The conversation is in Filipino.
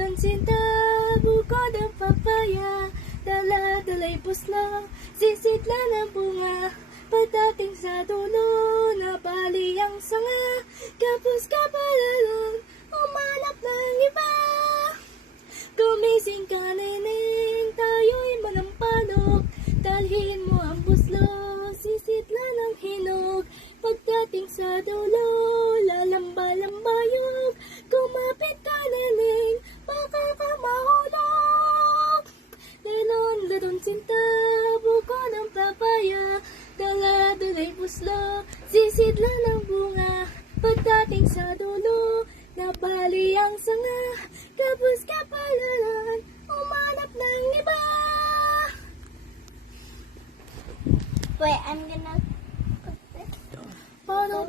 Ladon sinta, bukod ang papaya, dala-dala'y pusla, sisidla ng bunga. Pagdating sa dulo, nabali ang sanga, kapos kapalalon, umanap ng iba. Gumising ka, neneng, tayo'y manampalok, dalhin mo ang puslo, sisidla ng hinog. Pagdating sa dulo, lalamba-lambayog, kumapit ka, neneng, baka ka mahulog. Ladon sinta, buko ng papaya, dala-dala'y puslo, sisidla ng bunga. Pagdating sa dulo, nabali ang sanga, kapos kapalaran, umanap ng iba. Wait, I'm gonna. Paano